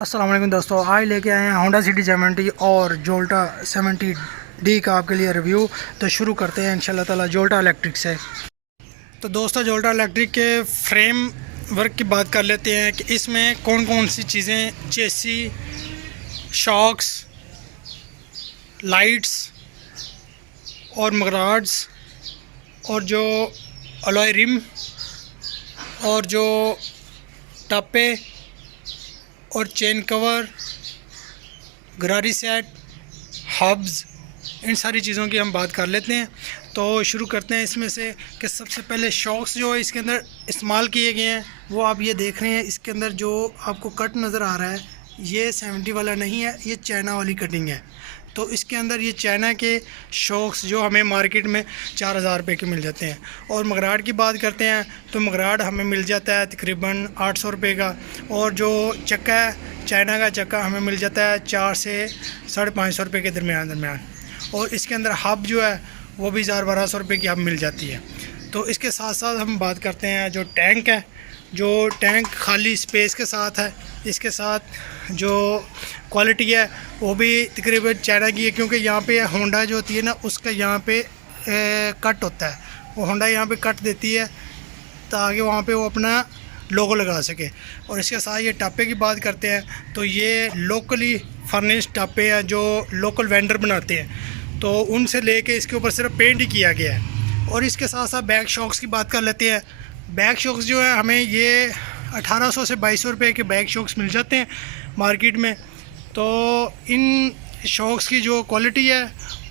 अस्सलाम वालेकुम दोस्तों, आज लेके आए हैं होंडा सिटी 70 और जोल्टा 70D का आपके लिए रिव्यू। तो शुरू करते हैं इंशाल्लाह ताला जोल्टा इलेक्ट्रिक से। तो दोस्तों, जोल्टा इलेक्ट्रिक के फ्रेम वर्क की बात कर लेते हैं कि इसमें कौन कौन सी चीज़ें, चेसी, शॉक्स, लाइट्स और मगराड्स और जो अलॉय रिम और जो टापे और चेन कवर, गरारी सेट, हब्स, इन सारी चीज़ों की हम बात कर लेते हैं। तो शुरू करते हैं इसमें से कि सबसे पहले शॉक्स जो इसके अंदर इस्तेमाल किए गए हैं वो आप ये देख रहे हैं। इसके अंदर जो आपको कट नज़र आ रहा है ये 70 वाला नहीं है, ये चाइना वाली कटिंग है। तो इसके अंदर ये चाइना के शॉक्स जो हमें मार्केट में 4000 रुपये के मिल जाते हैं। और मगराड की बात करते हैं तो मगराड हमें मिल जाता है तकरीबन 800 रुपये का। और जो चक्का है, चाइना का चक्का हमें मिल जाता है 400 से 550 रुपये के दरमियान। और इसके अंदर हब जो है वो भी 1200 रुपये की हब मिल जाती है। तो इसके साथ साथ हम बात करते हैं जो टैंक है, जो टैंक खाली स्पेस के साथ है। इसके साथ जो क्वालिटी है वो भी तकरीबन चाइना की है, क्योंकि यहाँ पे होंडा जो होती है ना उसका यहाँ पे कट होता है। वो होंडा यहाँ पे कट देती है ताकि वहाँ पे वो अपना लोगो लगा सके। और इसके साथ ये टापे की बात करते हैं तो ये लोकली फर्निश्ड टापे हैं जो लोकल वेंडर बनाते हैं, तो उनसे लेके इसके ऊपर सिर्फ पेंट ही किया गया है। और इसके साथ साथ बैक शॉक्स की बात कर लेते हैं। बैक शॉक्स जो है हमें ये 1800 से 2200 रुपये के बैक शॉक्स मिल जाते हैं मार्केट में। तो इन शॉक्स की जो क्वालिटी है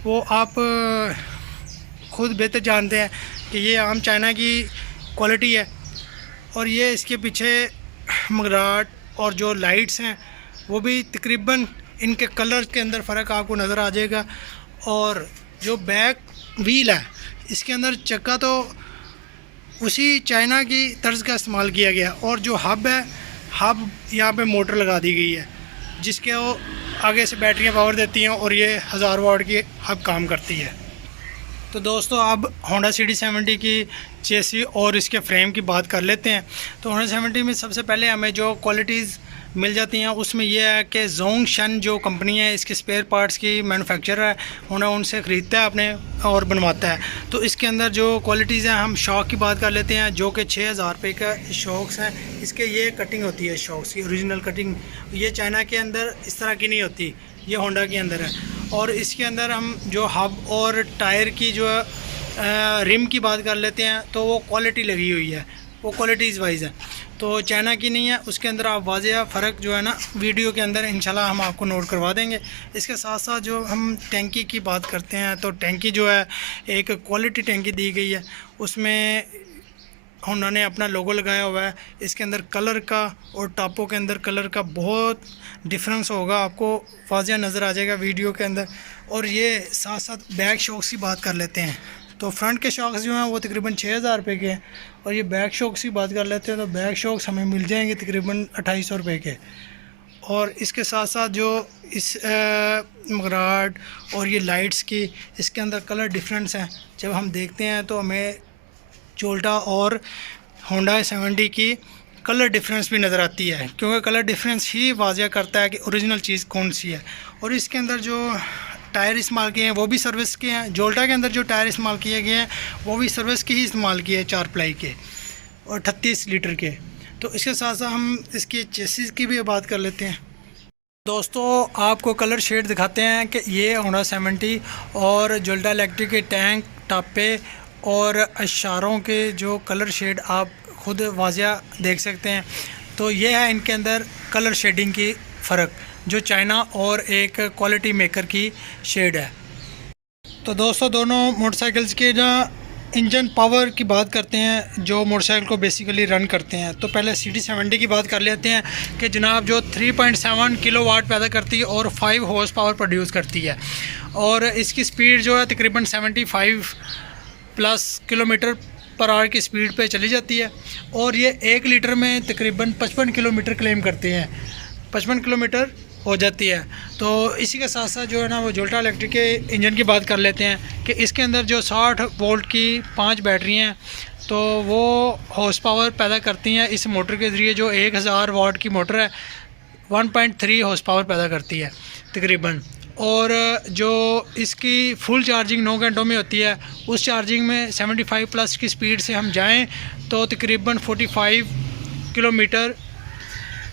वो आप खुद बेहतर जानते हैं कि ये आम चाइना की क्वालिटी है। और ये इसके पीछे मगराट और जो लाइट्स हैं वो भी तकरीबन इनके कलर के अंदर फ़र्क आपको नज़र आ जाएगा। और जो बैक व्हील है इसके अंदर चक्का तो उसी चाइना की तर्ज का इस्तेमाल किया गया। और जो हब है, हब यहाँ पे मोटर लगा दी गई है जिसके वो आगे से बैटरियाँ पावर देती हैं और ये 1000 वाट की हब काम करती है। तो दोस्तों, अब होंडा सिटी 70 की चेसी और इसके फ्रेम की बात कर लेते हैं। तो होंडा 70 में सबसे पहले हमें जो क्वालिटीज़ मिल जाती हैं उसमें यह है कि जोंगशन जो कंपनी है इसके स्पेयर पार्ट्स की मैन्युफैक्चरर है, होंडा उनसे ख़रीदता है अपने और बनवाता है। तो इसके अंदर जो क्वालिटीज़ हैं, हम शॉक की बात कर लेते हैं जो कि 6000 रुपये का शॉक्स हैं। इसके ये कटिंग होती है शॉक्स की, ओरिजिनल कटिंग। ये चाइना के अंदर इस तरह की नहीं होती, ये होंडा के अंदर है। और इसके अंदर हम जो हब और टायर की जो रिम की बात कर लेते हैं तो वो क्वालिटी लगी हुई है, वो क्वालिटीज़ वाइज है, तो चाइना की नहीं है। उसके अंदर आप वाज़ेह फ़र्क जो है ना वीडियो के अंदर इंशाल्लाह हम आपको नोट करवा देंगे। इसके साथ साथ जो हम टैंकी की बात करते हैं तो टैंकी जो है एक क्वालिटी टैंकी दी गई है, उसमें होंडा ने अपना लोगो लगाया हुआ है। इसके अंदर कलर का और टॉपों के अंदर कलर का बहुत डिफरेंस होगा, आपको वाज़ेह नज़र आ जाएगा वीडियो के अंदर। और ये साथ साथ बैक शॉक्स की बात कर लेते हैं तो फ्रंट के शॉक्स जो हैं वो तकरीबन 6000 रुपये के हैं। और ये बैक शॉक्स की बात कर लेते हैं तो बैक शॉक्स हमें मिल जाएंगे तकरीबन 2800 रुपये के। और इसके साथ साथ जो इस मगराट और ये लाइट्स की इसके अंदर कलर डिफरेंस हैं, जब हम देखते हैं तो हमें जोल्टा और होंडा 70 की कलर डिफरेंस भी नज़र आती है, क्योंकि कलर डिफरेंस ही वाज़ेह करता है कि ओरिजिनल चीज़ कौन सी है। और इसके अंदर जो टायर इस्तेमाल किए हैं वो भी सर्विस के हैं। जोल्टा के अंदर जो टायर इस्तेमाल किए गए हैं वो भी सर्विस के ही इस्तेमाल किए हैं, 4 प्लाई के और 38 लीटर के। तो इसके साथ साथ हम इसकी चेसिस की भी बात कर लेते हैं। दोस्तों, आपको कलर शेड दिखाते हैं कि ये होंडा 70 और जोल्टा इलेक्ट्रिक के टैंक, टापे और अशारों के जो कलर शेड आप खुद वाज़ेह देख सकते हैं। तो ये है इनके अंदर कलर शेडिंग की फ़र्क, जो चाइना और एक क्वालिटी मेकर की शेड है। तो दोस्तों, दोनों मोटरसाइकिल्स के जो इंजन पावर की बात करते हैं जो मोटरसाइकिल को बेसिकली रन करते हैं, तो पहले सिटी 70 की बात कर लेते हैं कि जनाब जो 3.7 किलोवाट पैदा करती है और 5 हॉर्स पावर प्रोड्यूस करती है। और इसकी स्पीड जो है तकरीबन 75 प्लस किलोमीटर पर आवर की स्पीड पे चली जाती है। और ये 1 लीटर में तकरीबन 55 किलोमीटर क्लेम करते हैं, 55 किलोमीटर हो जाती है। तो इसी के साथ साथ जो है ना वो जोल्टा इलेक्ट्रिक के इंजन की बात कर लेते हैं कि इसके अंदर जो 60 वोल्ट की 5 बैटरी हैं तो वो हॉर्स पावर पैदा करती हैं इस मोटर के ज़रिए। जो 1000 वाट की मोटर है 1.3 हॉर्स पावर पैदा करती है तकरीबन। और जो इसकी फुल चार्जिंग 9 घंटों में होती है, उस चार्जिंग में 75 प्लस की स्पीड से हम जाएं तो तकरीबन 45 किलोमीटर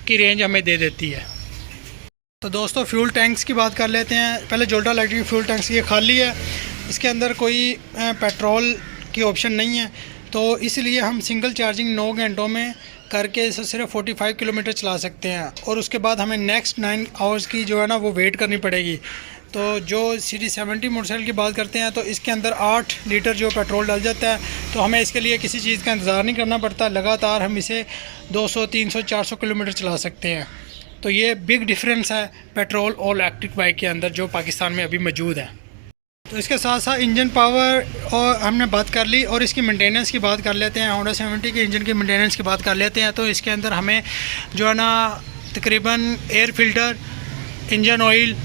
की रेंज हमें दे देती है। तो दोस्तों फ्यूल टैंक्स की बात कर लेते हैं। पहले जोल्टा इलेक्ट्रिक फ्यूल टैंक्स ये खाली है, इसके अंदर कोई पेट्रोल की ऑप्शन नहीं है, तो इसलिए हम सिंगल चार्जिंग 9 घंटों में करके इसे सिर्फ 45 किलोमीटर चला सकते हैं। और उसके बाद हमें नेक्स्ट 9 आवर्स की जो है ना वो वेट करनी पड़ेगी। तो जो CD70 मोटरसाइकिल की बात करते हैं तो इसके अंदर 8 लीटर जो पेट्रोल डल जाता है, तो हमें इसके लिए किसी चीज़ का इंतज़ार नहीं करना पड़ता, लगातार हम इसे 200, 300, 400 किलोमीटर चला सकते हैं। तो ये बिग डिफरेंस है पेट्रोल और इलेक्ट्रिक बाइक के अंदर जो पाकिस्तान में अभी मौजूद है। तो इसके साथ साथ इंजन पावर और हमने बात कर ली, और इसकी मेंटेनेंस की बात कर लेते हैं। होंडा 70 के इंजन की मेंटेनेंस की बात कर लेते हैं। तो इसके अंदर हमें जो है ना तकरीबन एयर फिल्टर, इंजन ऑयल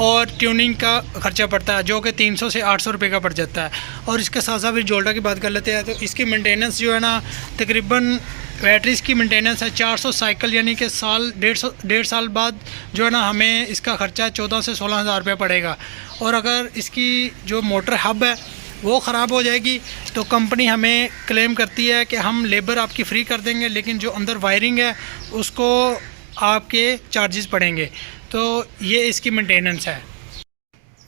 और ट्यूनिंग का ख़र्चा पड़ता है, जो कि 300 से 800 रुपये का पड़ जाता है। और इसके साथ साथ फिर जोल्टा की बात कर लेते हैं। तो इसकी मेंटेनेंस जो है ना तकरीबन बैटरीज़ की मेंटेनेंस है 400 साइकिल, यानी कि साल 1.5 साल बाद जो है ना हमें इसका ख़र्चा 14 से 16 हज़ार रुपये पड़ेगा। और अगर इसकी जो मोटर हब है वो ख़राब हो जाएगी तो कंपनी हमें क्लेम करती है कि हम लेबर आपकी फ़्री कर देंगे, लेकिन जो अंदर वायरिंग है उसको आपके चार्जेस पड़ेंगे। तो ये इसकी मेंटेनेंस है।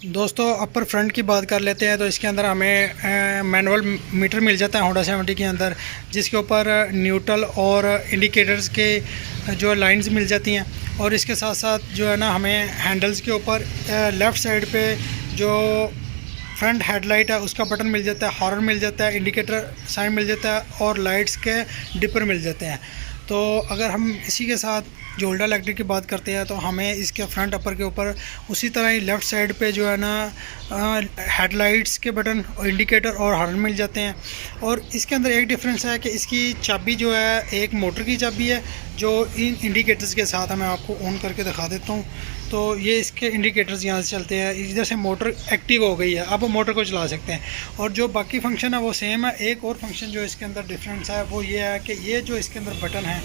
दोस्तों अपर फ्रंट की बात कर लेते हैं। तो इसके अंदर हमें मैनुअल मीटर मिल जाता है होंडा 70 के अंदर, जिसके ऊपर न्यूट्रल और इंडिकेटर्स के जो लाइंस मिल जाती हैं। और इसके साथ साथ जो है ना हमें हैंडल्स के ऊपर लेफ़्ट साइड पे जो फ्रंट हेडलाइट है उसका बटन मिल जाता है, हॉर्न मिल जाता है, इंडिकेटर साइन मिल जाता है और लाइट्स के डिपर मिल जाते हैं। तो अगर हम इसी के साथ जोल्टा इलेक्ट्रिक की बात करते हैं तो हमें इसके फ्रंट अपर के ऊपर उसी तरह ही लेफ़्ट साइड पे जो है ना हेडलाइट्स के बटन और इंडिकेटर और हॉर्न मिल जाते हैं। और इसके अंदर एक डिफरेंस है कि इसकी चाबी जो है एक मोटर की चाबी है, जो इन इंडिकेटर्स के साथ मैं आपको ऑन करके दिखा देता हूँ। तो ये इसके इंडिकेटर्स यहाँ से चलते हैं, इधर से मोटर एक्टिव हो गई है, अब मोटर को चला सकते हैं। और जो बाकी फंक्शन है वो सेम है। एक और फंक्शन जो इसके अंदर डिफरेंस है वो ये है कि ये जो इसके अंदर बटन है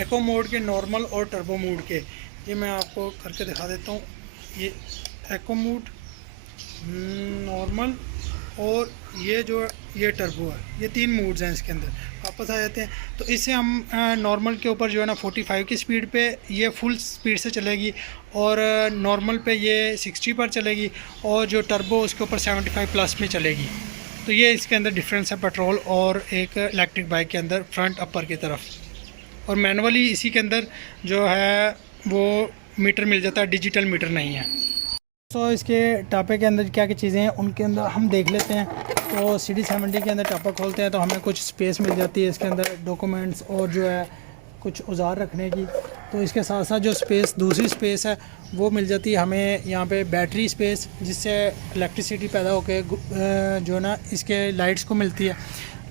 एको मोड के, नॉर्मल और टर्बो मोड के, ये मैं आपको करके दिखा देता हूँ। ये एको मोड, नॉर्मल और ये जो ये टर्बो है, ये 3 मोड्स हैं इसके अंदर। वापस आ जाते हैं तो इससे हम नॉर्मल के ऊपर जो है ना 45 की स्पीड पे ये फुल स्पीड से चलेगी, और नॉर्मल पे ये 60 पर चलेगी, और जो टर्बो उसके ऊपर 75 प्लस में चलेगी। तो ये इसके अंदर डिफरेंस है पेट्रोल और एक इलेक्ट्रिक बाइक के अंदर फ्रंट अपर की तरफ। और मैनुअली इसी के अंदर जो है वो मीटर मिल जाता है, डिजिटल मीटर नहीं है। तो इसके टापे के अंदर क्या क्या चीज़ें हैं उनके अंदर हम देख लेते हैं। तो CD70 के अंदर टापा खोलते हैं तो हमें कुछ स्पेस मिल जाती है इसके अंदर, डॉक्यूमेंट्स और जो है कुछ औजार रखने की। तो इसके साथ साथ जो स्पेस, दूसरी स्पेस है वो मिल जाती है हमें यहाँ पे बैटरी स्पेस, जिससे इलेक्ट्रिसिटी पैदा होकर जो है ना इसके लाइट्स को मिलती है।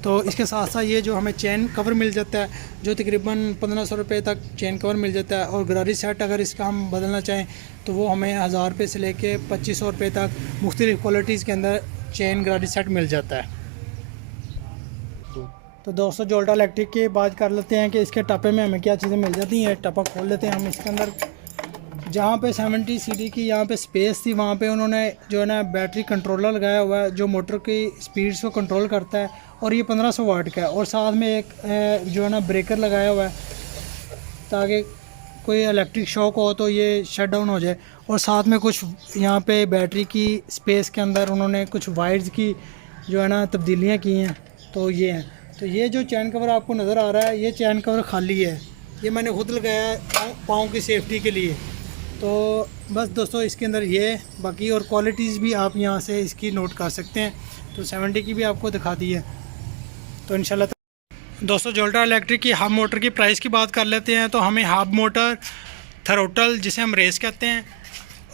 तो इसके साथ साथ ये जो हमें चेन कवर मिल जाता है, जो तकरीबन 1500 रुपये तक चेन कवर मिल जाता है। और गरारी सेट अगर इसका हम बदलना चाहें तो वो हमें 1000 रुपये से लेके 2500 रुपये तक मुख्तलिफ़ क्वालिटीज़ के अंदर चेन गरारी सेट मिल जाता है। तो दोस्तों जोल्टा इलेक्ट्रिक की बात कर लेते हैं कि इसके टप्पे में हमें क्या चीज़ें मिल जाती हैं। टप्पा खोल लेते हैं हम। इसके अंदर जहाँ पे 70 सीडी की यहाँ पे स्पेस थी, वहाँ पे उन्होंने जो है ना बैटरी कंट्रोलर लगाया हुआ है जो मोटर की स्पीड्स को कंट्रोल करता है, और ये 1500 वाट का है। और साथ में एक जो है ना ब्रेकर लगाया हुआ है ताकि कोई इलेक्ट्रिक शॉक हो तो ये शट डाउन हो जाए। और साथ में कुछ यहाँ पे बैटरी की स्पेस के अंदर उन्होंने कुछ वायर्स की जो है ना तब्दीलियाँ की हैं। तो ये हैं। तो ये जो चैन कवर आपको नज़र आ रहा है, ये चैन कवर खाली है, ये मैंने खुद लगाया है पाँव की सेफ्टी के लिए। तो बस दोस्तों इसके अंदर ये बाकी और क्वालिटीज़ भी आप यहाँ से इसकी नोट कर सकते हैं। तो 70 की भी आपको दिखा दी है। तो इंशाल्लाह दोस्तों जोल्टा इलेक्ट्रिक की हब मोटर की प्राइस की बात कर लेते हैं। तो हमें हब मोटर, थ्रोटल जिसे हम रेस कहते हैं,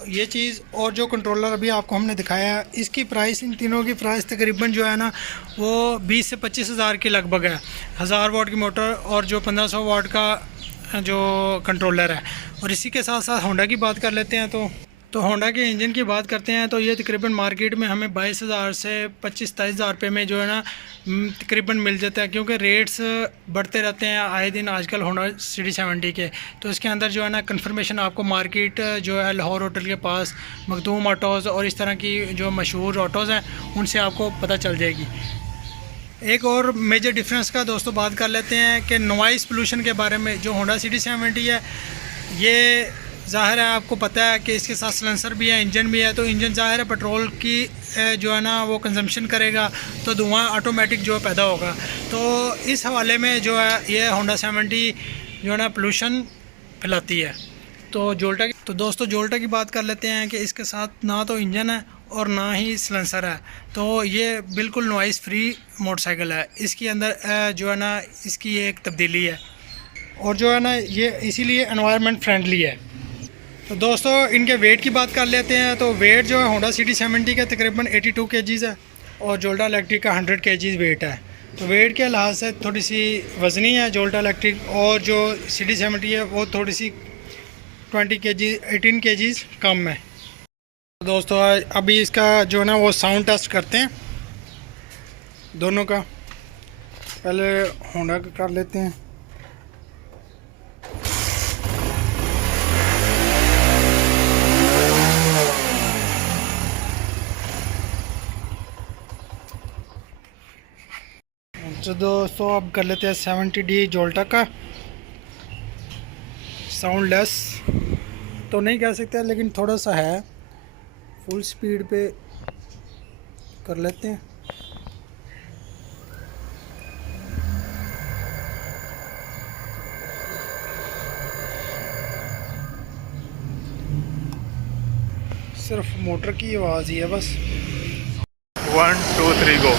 ये चीज़ और जो कंट्रोलर अभी आपको हमने दिखाया है, इसकी प्राइस, इन तीनों की प्राइस तकरीबन जो है ना वो 20 से 25 हज़ार के लगभग है। 1000 वाट की मोटर और जो 1500 वाट का जो कंट्रोलर है। और इसी के साथ साथ होंडा की बात कर लेते हैं। तो तो होंडा के इंजन की बात करते हैं तो ये तकरीबन मार्केट में हमें 22,000 से 25-27,000 रुपये में जो है ना तकरीबन मिल जाता है, क्योंकि रेट्स बढ़ते रहते हैं आए दिन आजकल होंडा CD70 के। तो इसके अंदर जो है ना कंफर्मेशन आपको मार्केट जो है लाहौर होटल के पास मखदूम ऑटोज़ और इस तरह की जो मशहूर ऑटोज़ हैं उनसे आपको पता चल जाएगी। एक और मेजर डिफरेंस का दोस्तों बात कर लेते हैं कि नॉइज़ पोल्यूशन के बारे में। जो होंडा CD70 है ये ज़ाहिर है आपको पता है कि इसके साथ सिलेंसर भी है, इंजन भी है। तो इंजन ज़ाहिर है पेट्रोल की जो है ना वो कंजम्पशन करेगा तो धुआं ऑटोमेटिक जो पैदा होगा। तो इस हवाले में जो है ये होंडा 70 जो है ना पोल्यूशन फैलाती है। तो दोस्तों जोल्टा की बात कर लेते हैं कि इसके साथ ना तो इंजन है और ना ही सिलेंसर है। तो ये बिल्कुल नॉइज़ फ्री मोटरसाइकिल है। इसके अंदर जो है ना इसकी एक तब्दीली है और जो है ना ये इसीलिए एनवायरनमेंट फ्रेंडली है। तो दोस्तों इनके वेट की बात कर लेते हैं। तो वेट जो है होंडा CD70 का तकरीबन 82 kgs है और जोल्टा इलेक्ट्रिक का 100 kgs वेट है। तो वेट के लिहाज से थोड़ी सी वज़नी है जोल्टा इलेक्ट्रिक, और जो CD70 है वो थोड़ी सी 18 kgs कम है। तो दोस्तों अभी इसका जो है ना वो साउंड टेस्ट करते हैं दोनों का। पहले होंडा का कर लेते हैं। तो दोस्तों अब कर लेते हैं 70D जोल्टा का। साउंड लेस तो नहीं कह सकते लेकिन थोड़ा सा है। फुल स्पीड पे कर लेते हैं। सिर्फ मोटर की आवाज़ ही है बस। 1 2 3 गो।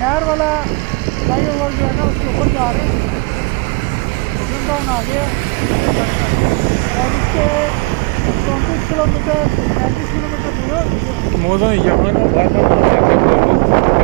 नहर वाला फ्लाईओवर जो है ना उसके ऊपर जा रहे हैं। टाउन आ गया और इसके 34 किलोमीटर 35 किलोमीटर दूर है। मौजूद यहाँ का